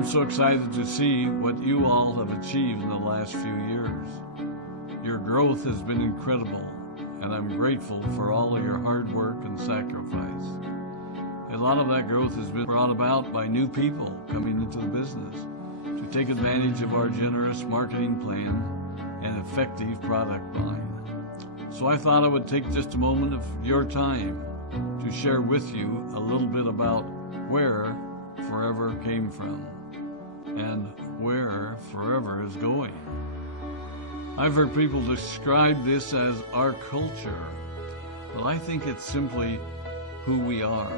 I'm so excited to see what you all have achieved in the last few years. Your growth has been incredible, and I'm grateful for all of your hard work and sacrifice. A lot of that growth has been brought about by new people coming into the business to take advantage of our generous marketing plan and effective product line. So I thought I would take just a moment of your time to share with you a little bit about where Forever came from and where Forever is going. I've heard people describe this as our culture, but I think it's simply who we are.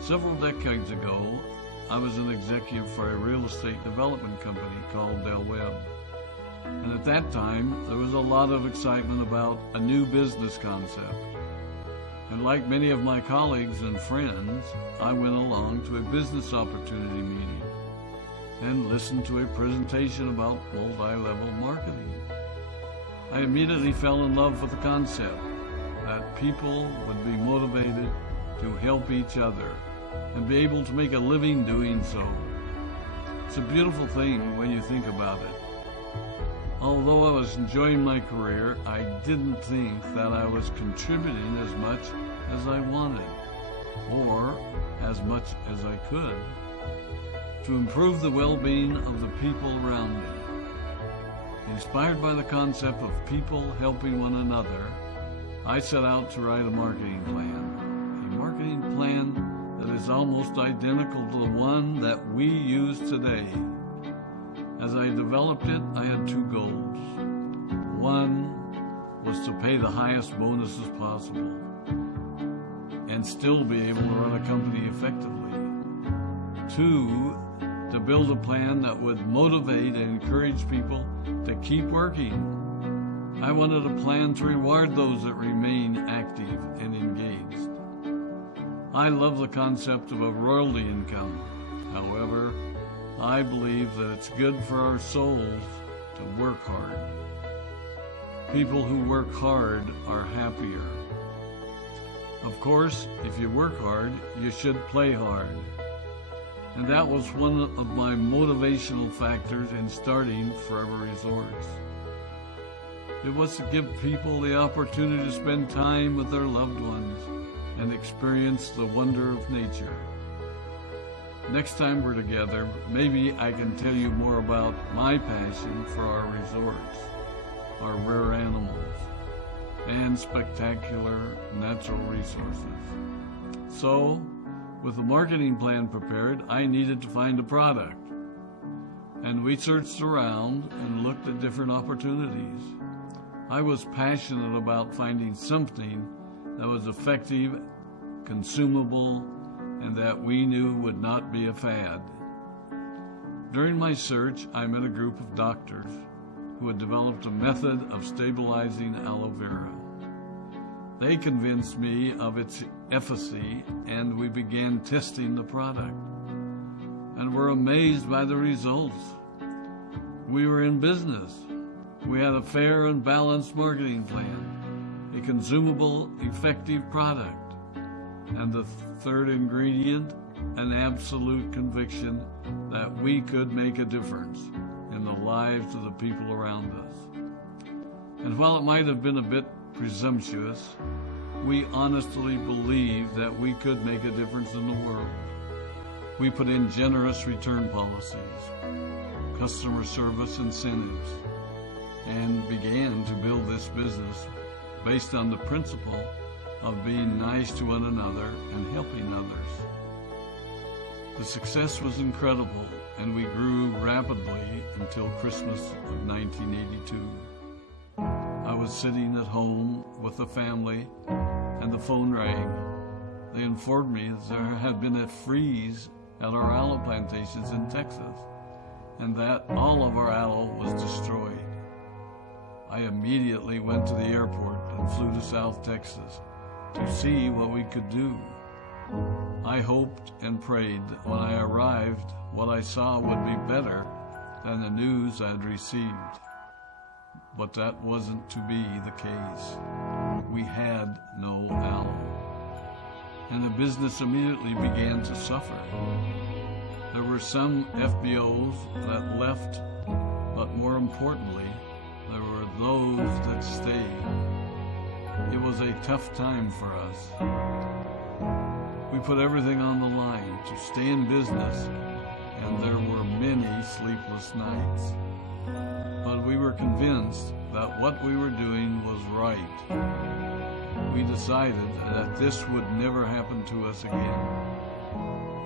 Several decades ago, I was an executive for a real estate development company called Del Webb. And at that time, there was a lot of excitement about a new business concept. And like many of my colleagues and friends, I went along to a business opportunity meeting and listened to a presentation about multi-level marketing. I immediately fell in love with the concept that people would be motivated to help each other and be able to make a living doing so. It's a beautiful thing when you think about it. Although I was enjoying my career, I didn't think that I was contributing as much as I wanted, or as much as I could, to improve the well-being of the people around me. Inspired by the concept of people helping one another, I set out to write a marketing plan that is almost identical to the one that we use today. As I developed it, I had two goals. One was to pay the highest bonuses possible and still be able to run a company effectively. Two, to build a plan that would motivate and encourage people to keep working. I wanted a plan to reward those that remain active and engaged. I love the concept of a royalty income. However, I believe that it's good for our souls to work hard. People who work hard are happier. Of course, if you work hard, you should play hard. And that was one of my motivational factors in starting Forever Resorts. It was to give people the opportunity to spend time with their loved ones and experience the wonder of nature. Next time we're together, maybe I can tell you more about my passion for our resorts, our rare animals, and spectacular natural resources. So, with the marketing plan prepared, I needed to find a product. And we searched around and looked at different opportunities. I was passionate about finding something that was effective, consumable, and that we knew would not be a fad. During my search, I met a group of doctors who had developed a method of stabilizing aloe vera. They convinced me of its efficacy, and we began testing the product, and were amazed by the results. We were in business. We had a fair and balanced marketing plan, a consumable, effective product, and the third ingredient, an absolute conviction that we could make a difference in the lives of the people around us. And while it might have been a bit presumptuous, we honestly believed that we could make a difference in the world. We put in generous return policies, customer service incentives, and began to build this business based on the principle of being nice to one another and helping others. The success was incredible, and we grew rapidly until Christmas of 1982. I was sitting at home with the family, and the phone rang. They informed me that there had been a freeze at our aloe plantations in Texas, and that all of our aloe was destroyed. I immediately went to the airport and flew to South Texas to see what we could do. I hoped and prayed that when I arrived, what I saw would be better than the news I'd received. But that wasn't to be the case. We had no aloe, and the business immediately began to suffer. There There were some FBOs that left, but more importantly, there were those that stayed. It was a tough time for us. We put everything on the line to stay in business, and there were many sleepless nights. But we were convinced that what we were doing was right. We decided that this would never happen to us again.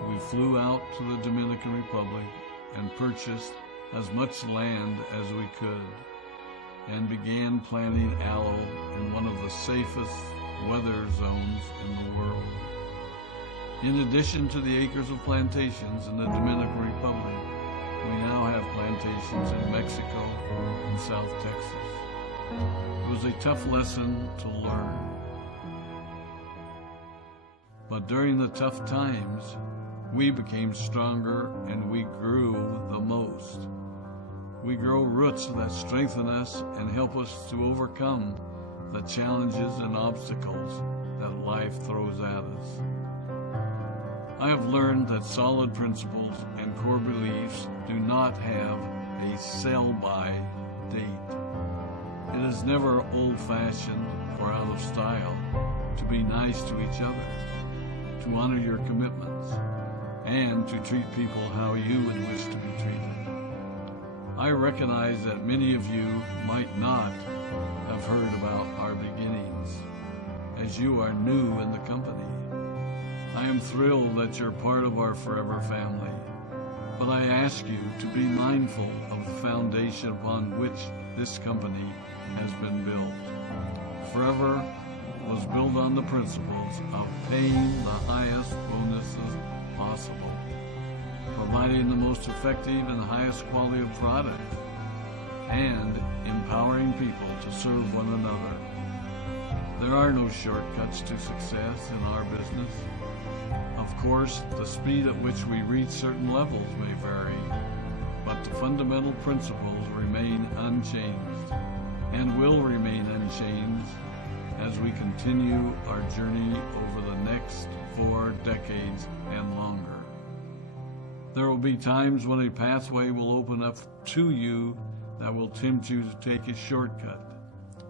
We flew out to the Dominican Republic and purchased as much land as we could, and began planting aloe in one of the safest weather zones in the world. In addition to the acres of plantations in the Dominican Republic, we now have plantations in Mexico and South Texas. It was a tough lesson to learn. But during the tough times, we became stronger and we grew the most. We grow roots that strengthen us and help us to overcome the challenges and obstacles that life throws at us. I have learned that solid principles and core beliefs do not have a sell-by date. It is never old-fashioned or out of style to be nice to each other, to honor your commitments, and to treat people how you would wish to be treated. I recognize that many of you might not have heard about our beginnings, as you are new in the company. I am thrilled that you're part of our forever family, but I ask you to be mindful of the foundation upon which this company has been built. Forever was built on the principles of paying the highest bonuses possible, providing the most effective and highest quality of product, and empowering people to serve one another. There are no shortcuts to success in our business. Of course, the speed at which we reach certain levels may vary, but the fundamental principles remain unchanged and will remain unchanged as we continue our journey over the next 4 decades and longer. There will be times when a pathway will open up to you that will tempt you to take a shortcut,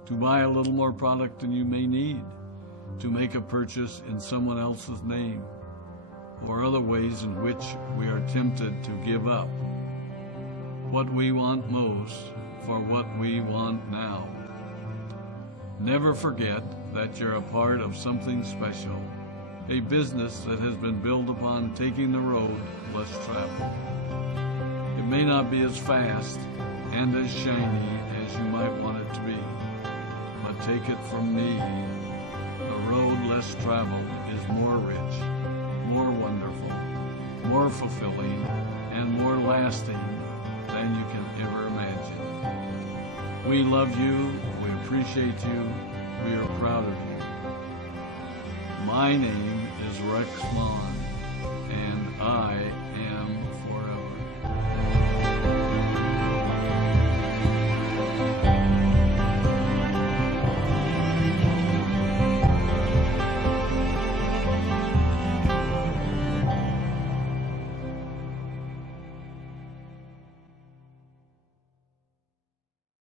to buy a little more product than you may need, to make a purchase in someone else's name, or other ways in which we are tempted to give up what we want most for what we want now. Never forget that you're a part of something special, a business that has been built upon taking the road less traveled. It may not be as fast and as shiny as you might want it to be, but take it from me, the road less traveled is more rich, more wonderful, more fulfilling, and more lasting than you can ever imagine. We love you, we appreciate you, we are proud of you. My name is Rex and I